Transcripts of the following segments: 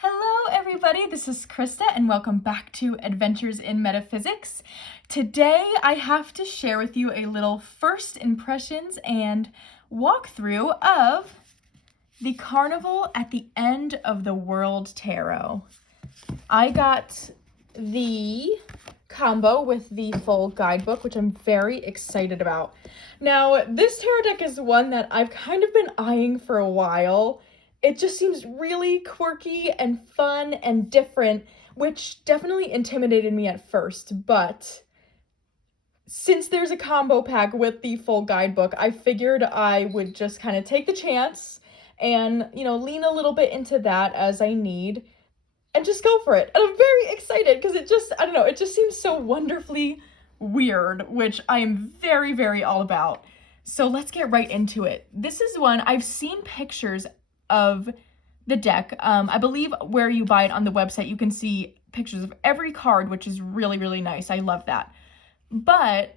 Hello everybody, this is Krista and welcome back to Adventures in Metaphysics. Today I have to share with you a little first impressions and walkthrough of the Carnival at the End of the World Tarot. I got the combo with the full guidebook, which I'm very excited about. Now, this tarot deck is one that I've kind of been eyeing for a while. It just seems really quirky and fun and different, which definitely intimidated me at first, but since there's a combo pack with the full guidebook, I figured I would just kind of take the chance and, lean a little bit into that as I need and just go for it. And I'm very excited because it just seems so wonderfully weird, which I am very, very all about. So let's get right into it. This is one, I've seen pictures of the deck. I believe where you buy it on the website, you can see pictures of every card, which is really, really nice. I love that. But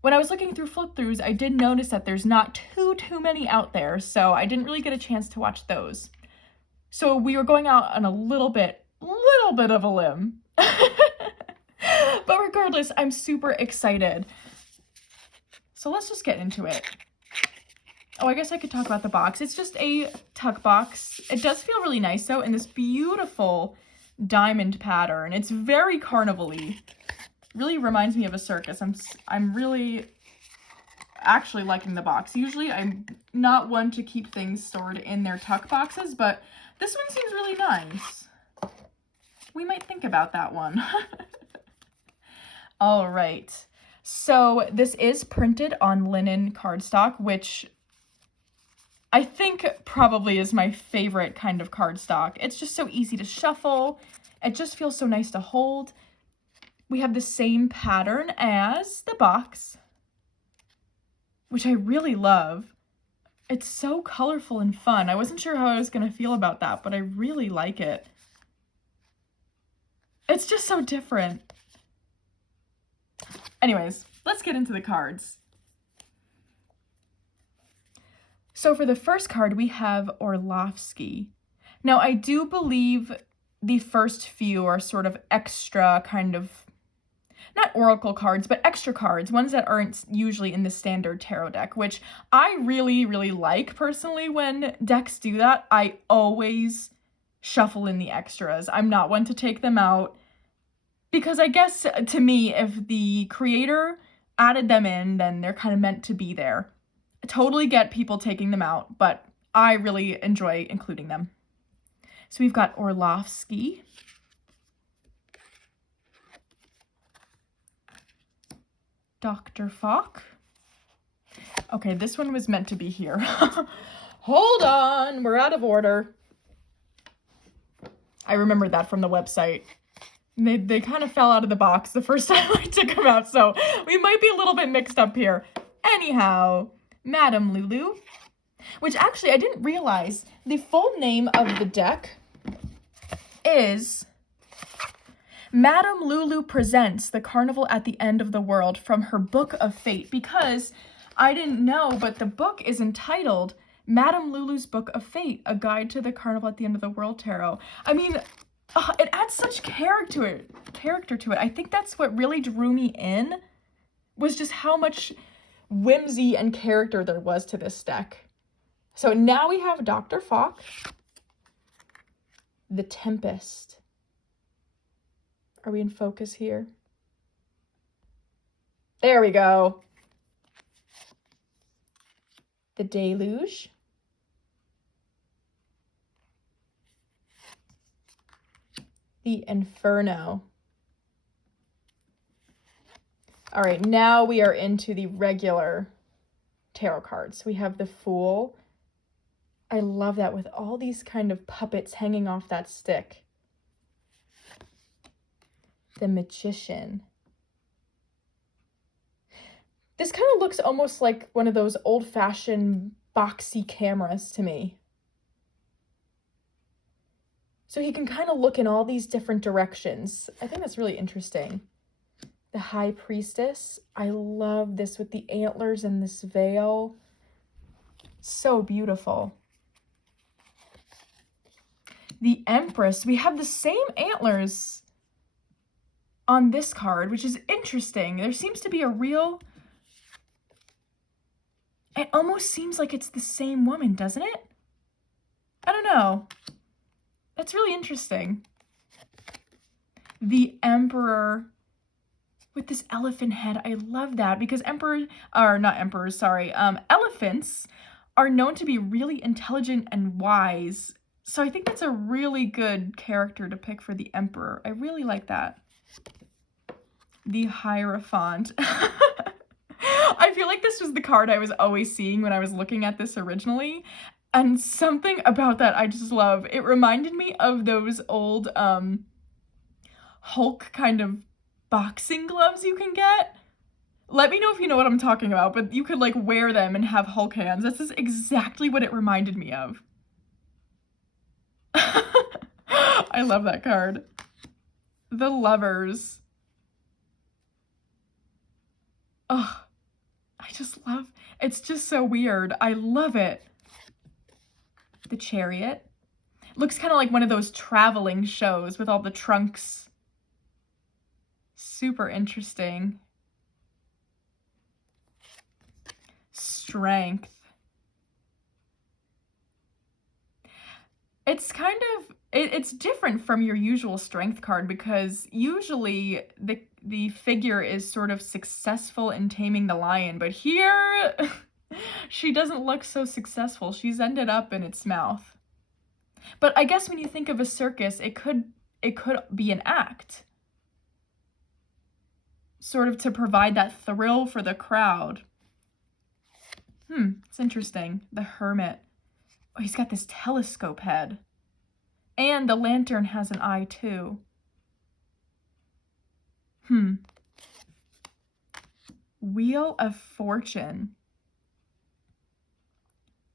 when I was looking through flip-throughs, I did notice that there's not too many out there, so I didn't really get a chance to watch those. So we were going out on a little bit of a limb. But regardless, I'm super excited. So let's just get into it. Oh, I guess I could talk about the box. It's just a tuck box. It does feel really nice though, in this beautiful diamond pattern. It's very carnival-y. Really reminds me of a circus. I'm really actually liking the box. Usually I'm not one to keep things stored in their tuck boxes, but this one seems really nice. We might think about that one. All right. So this is printed on linen cardstock, which I think probably is my favorite kind of cardstock. It's just so easy to shuffle. It just feels so nice to hold. We have the same pattern as the box, which I really love. It's so colorful and fun. I wasn't sure how I was going to feel about that, but I really like it. It's just so different. Anyways, let's get into the cards. So for the first card, we have Orlovsky. Now, I do believe the first few are sort of extra kind of, not oracle cards, but extra cards, ones that aren't usually in the standard tarot deck, which I really, really like personally when decks do that. I always shuffle in the extras. I'm not one to take them out because I guess to me, if the creator added them in, then they're kind of meant to be there. I totally get people taking them out, but I really enjoy including them. So we've got Orlovsky. Dr. Falk. Okay, this one was meant to be here. Hold on, we're out of order. I remember that from the website. They kind of fell out of the box the first time I took them out, so we might be a little bit mixed up here. Anyhow, Madame Lulu, which actually I didn't realize the full name of the deck is Madame Lulu Presents the Carnival at the End of the World from her Book of Fate, because I didn't know, but the book is entitled Madame Lulu's Book of Fate, A Guide to the Carnival at the End of the World Tarot. I mean, it adds such character to it. I think that's what really drew me in, was just how much whimsy and character there was to this deck. So now we have Dr. Falk, the Tempest. Are we in focus here? There we go. The Deluge. The Inferno. All right, now we are into the regular tarot cards. We have the Fool. I love that, with all these kind of puppets hanging off that stick. The Magician. This kind of looks almost like one of those old-fashioned boxy cameras to me. So he can kind of look in all these different directions. I think that's really interesting. The High Priestess. I love this with the antlers and this veil. So beautiful. The Empress. We have the same antlers on this card, which is interesting. There seems to be a real... It almost seems like it's the same woman, doesn't it? I don't know. That's really interesting. The Emperor with this elephant head. I love that because elephants are known to be really intelligent and wise. So I think that's a really good character to pick for the Emperor. I really like that. The Hierophant. I feel like this was the card I was always seeing when I was looking at this originally. And something about that I just love. It reminded me of those old Hulk kind of boxing gloves you can get. Let me know if you know what I'm talking about, but you could like wear them and have Hulk hands. This is exactly what it reminded me of. I love that card. The Lovers. Oh, I just love, it's just so weird. I love it. The Chariot. Looks kind of like one of those traveling shows with all the trunks. Super interesting. Strength. It's kind of, it's different from your usual strength card because usually the figure is sort of successful in taming the lion, but here she doesn't look so successful. She's ended up in its mouth. But I guess when you think of a circus, it could be an act. Sort of to provide that thrill for the crowd. It's interesting. The Hermit. Oh, he's got this telescope head. And the lantern has an eye too. Wheel of Fortune.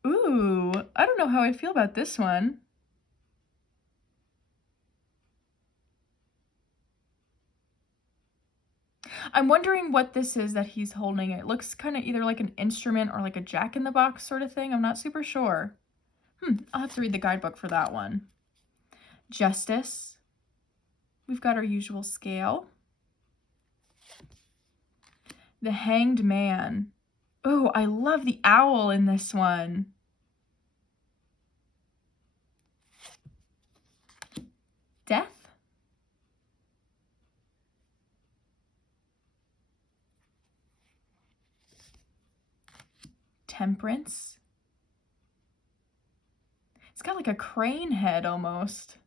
Ooh, I don't know how I feel about this one. I'm wondering what this is that he's holding. It looks kind of either like an instrument or like a jack-in-the-box sort of thing. I'm not super sure. I'll have to read the guidebook for that one. Justice. We've got our usual scale. The Hanged Man. Oh, I love the owl in this one. Death. Temperance. It's got like a crane head almost.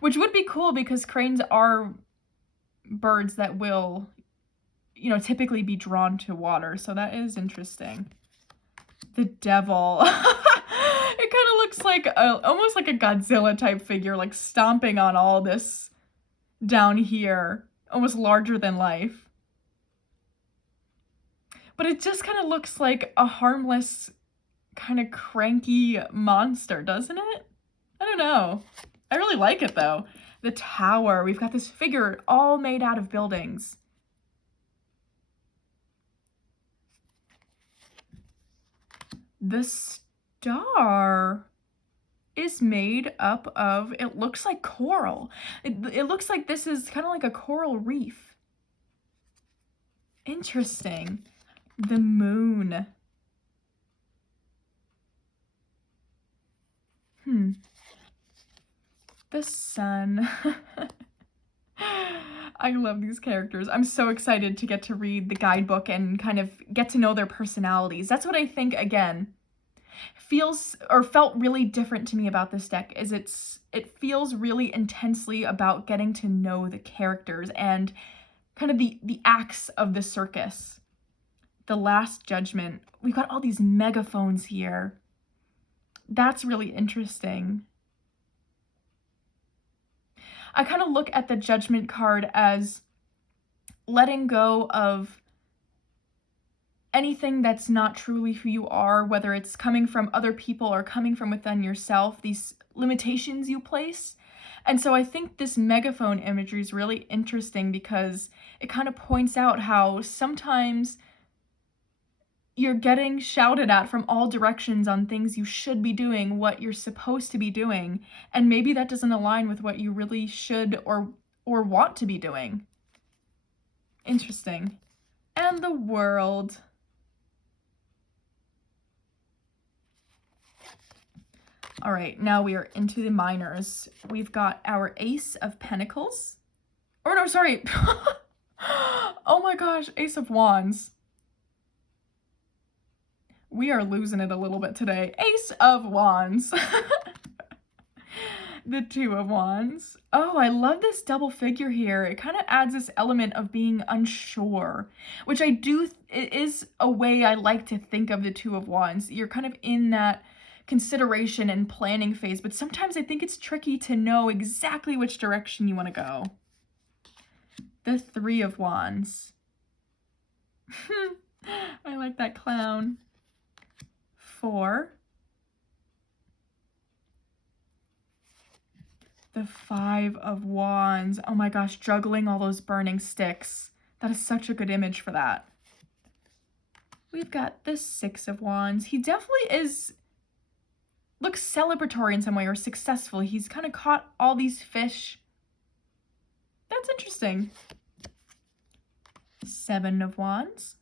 Which would be cool because cranes are birds that will, you know, typically be drawn to water. So that is interesting. The Devil. It kind of looks like almost like a Godzilla type figure, like stomping on all this down here. Almost larger than life. But it just kind of looks like a harmless, kind of cranky monster, doesn't it? I don't know. I really like it, though. The Tower. We've got this figure all made out of buildings. The Star is made up of, it looks like coral. It looks like this is kind of like a coral reef. Interesting. The Moon. The Sun. I love these characters. I'm so excited to get to read the guidebook and kind of get to know their personalities. That's what I think, again, feels or felt really different to me about this deck, is it feels really intensely about getting to know the characters and kind of the acts of the circus. The Last Judgment. We've got all these megaphones here. That's really interesting. I kind of look at the Judgment card as letting go of anything that's not truly who you are, whether it's coming from other people or coming from within yourself, these limitations you place. And so I think this megaphone imagery is really interesting because it kind of points out how sometimes, you're getting shouted at from all directions on things you should be doing, what you're supposed to be doing, and maybe that doesn't align with what you really should or want to be doing. Interesting. And the World. All right, now we are into the minors. We've got our Ace of Pentacles. Or no, sorry. Oh my gosh, Ace of Wands. We are losing it a little bit today. Ace of Wands. The Two of Wands. Oh, I love this double figure here. It kind of adds this element of being unsure, which it is a way I like to think of the Two of Wands. You're kind of in that consideration and planning phase, but sometimes I think it's tricky to know exactly which direction you want to go. The Three of Wands. I like that clown. 4. The Five of Wands. Oh my gosh, juggling all those burning sticks. That is such a good image for that. We've got the Six of Wands. He definitely looks celebratory in some way, or successful. He's kind of caught all these fish. That's interesting. Seven of Wands.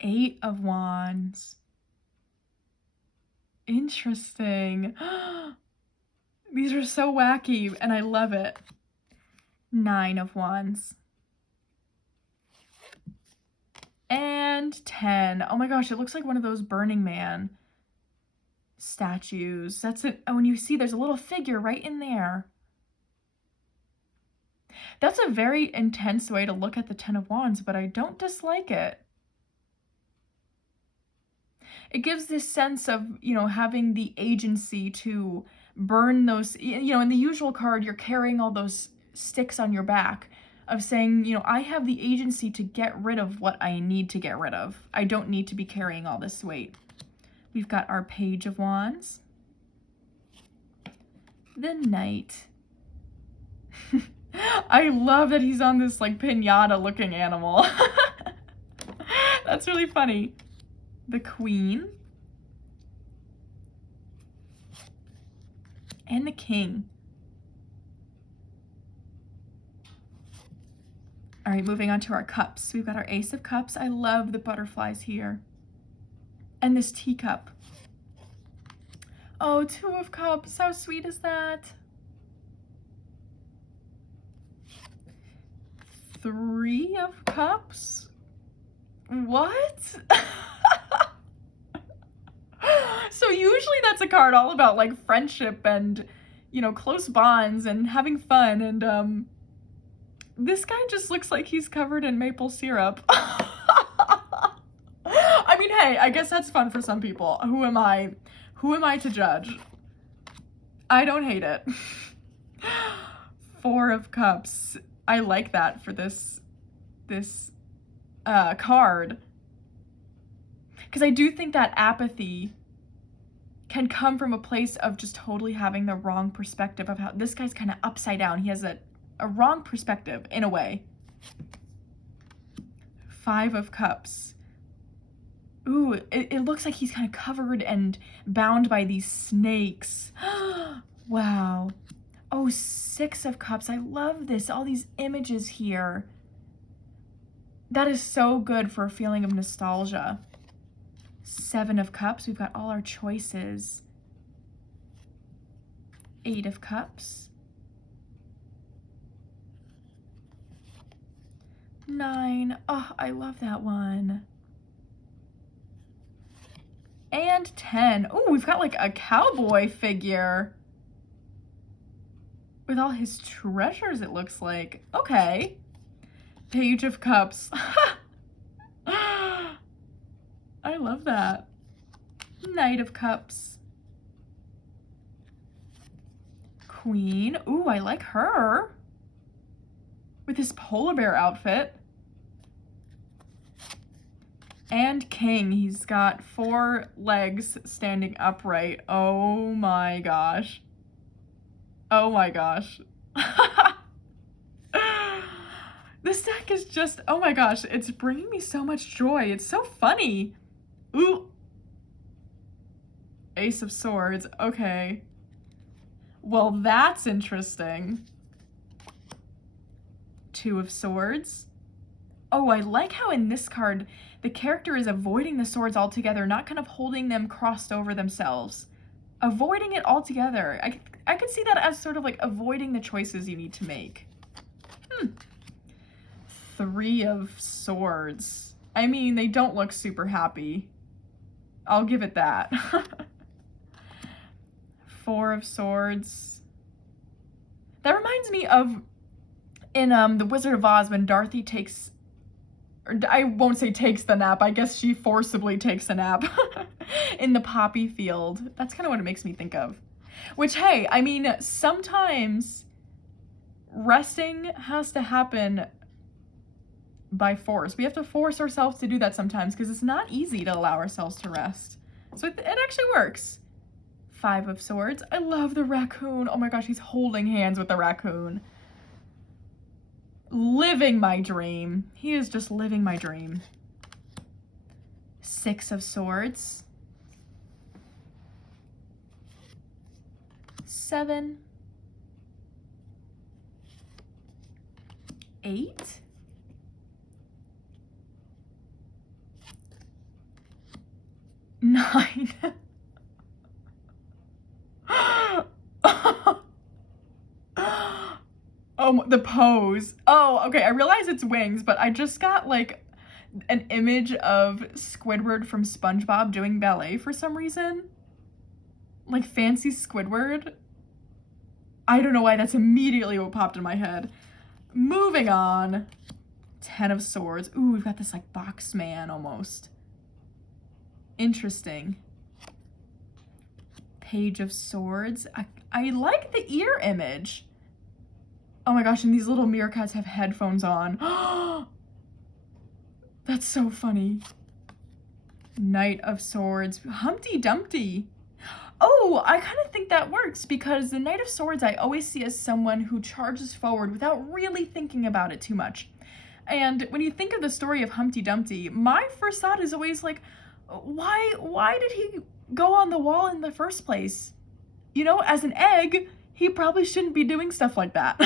Eight of Wands. Interesting. These are so wacky, and I love it. 9 of Wands. And 10. Oh my gosh, it looks like one of those Burning Man statues. That's it. Oh, and you see there's a little figure right in there. That's a very intense way to look at the 10 of Wands, but I don't dislike it. It gives this sense of, having the agency to burn those, in the usual card, you're carrying all those sticks on your back, of saying, I have the agency to get rid of what I need to get rid of. I don't need to be carrying all this weight. We've got our Page of Wands. The Knight. I love that he's on this like pinata looking animal. That's really funny. The Queen. And the King. All right, moving on to our cups. We've got our Ace of Cups. I love the butterflies here. And this teacup. Oh, Two of Cups. How sweet is that? 3 of Cups? What? So usually that's a card all about like friendship and, close bonds and having fun. And this guy just looks like he's covered in maple syrup. I mean, hey, I guess that's fun for some people. Who am I? Who am I to judge? I don't hate it. 4 of Cups. I like that for this card. Because I do think that apathy can come from a place of just totally having the wrong perspective of how this guy's kind of upside down. He has a wrong perspective in a way. 5 of Cups. Ooh, it looks like he's kind of covered and bound by these snakes. Wow. Oh, 6 of Cups. I love this. All these images here. That is so good for a feeling of nostalgia. 7 of Cups. We've got all our choices. 8 of Cups. 9. Oh, I love that one. And 10. Oh, we've got like a cowboy figure with all his treasures, it looks like. Okay. Page of Cups. I love that. Knight of Cups. Queen. Ooh, I like her. With his polar bear outfit. And King. He's got 4 legs standing upright. Oh my gosh. Oh my gosh. deck is just, oh my gosh, it's bringing me so much joy. It's so funny. Ooh. Ace of Swords. Okay. Well, that's interesting. Two of Swords. Oh, I like how in this card, the character is avoiding the swords altogether, not kind of holding them crossed over themselves. Avoiding it altogether. I could see that as sort of like avoiding the choices you need to make. Three of Swords. I mean, they don't look super happy. I'll give it that. Four of Swords. That reminds me of in The Wizard of Oz when Dorothy takes, or I won't say takes the nap, I guess she forcibly takes a nap in the poppy field. That's kind of what it makes me think of. Which, hey, I mean, sometimes resting has to happen by force. We have to force ourselves to do that sometimes because it's not easy to allow ourselves to rest. So it actually works. Five of Swords. I love the raccoon. Oh my gosh, he's holding hands with the raccoon. Living my dream. He is just living my dream. Six of Swords. Seven. Eight. Nine. Oh, the pose. Oh, okay, I realize it's wings, but I just got like an image of Squidward from SpongeBob doing ballet for some reason. Like fancy Squidward. I don't know why, that's immediately what popped in my head. Moving on. Ten of Swords. Ooh, we've got this like box man almost. Interesting. Page of Swords. I like the ear image. Oh my gosh, and these little meerkats have headphones on. That's so funny. Knight of Swords. Humpty Dumpty. Oh, I kind of think that works because the Knight of Swords I always see as someone who charges forward without really thinking about it too much. And when you think of the story of Humpty Dumpty, my first thought is always like, why did he go on the wall in the first place? You know, as an egg, he probably shouldn't be doing stuff like that.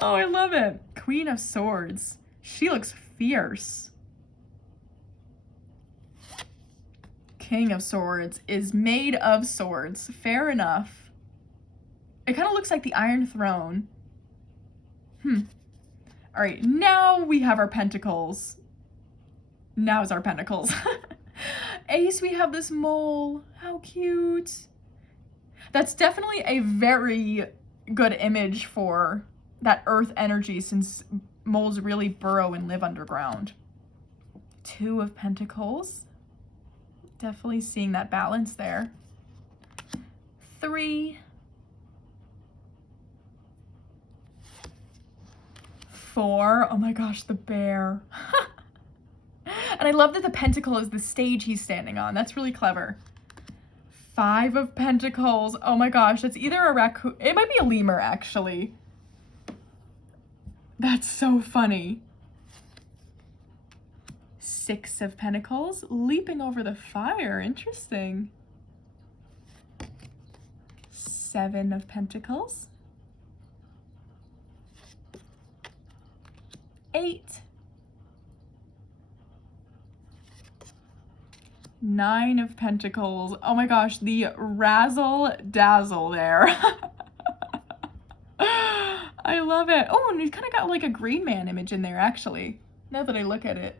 Oh, I love it. Queen of Swords. She looks fierce. King of Swords is made of swords. Fair enough. It kind of looks like the Iron Throne. All right, now we have our pentacles. Now's our pentacles. Ace, we have this mole. How cute. That's definitely a very good image for that earth energy since moles really burrow and live underground. Two of Pentacles. Definitely seeing that balance there. Three. Four. Oh my gosh, the bear. And I love that the pentacle is the stage he's standing on. That's really clever. Five of Pentacles. Oh my gosh, that's either a raccoon. It might be a lemur, actually. That's so funny. Six of Pentacles. Leaping over the fire. Interesting. Seven of Pentacles. Eight. Nine of Pentacles. Oh my gosh, the razzle dazzle there. I love it. Oh, and we've kind of got like a Green Man image in there, actually, now that I look at it.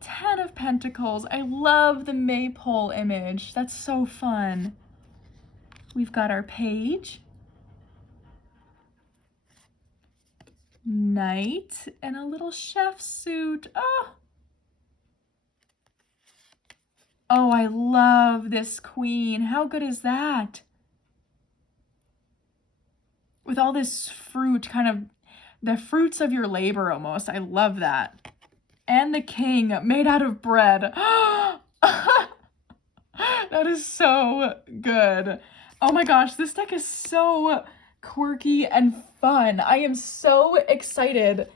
Ten of Pentacles. I love the maypole image. That's so fun. We've got our page. Knight and a little chef suit. Oh. Oh, I love this queen. How good is that? With all this fruit, kind of the fruits of your labor almost. I love that. And the king made out of bread. That is so good. Oh my gosh, this deck is so quirky and fun. I am so excited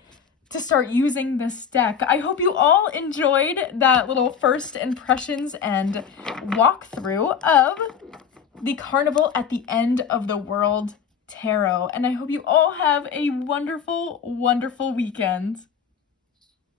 to start using this deck. I hope you all enjoyed that little first impressions and walkthrough of the Carnival at the End of the World Tarot. And I hope you all have a wonderful, wonderful weekend.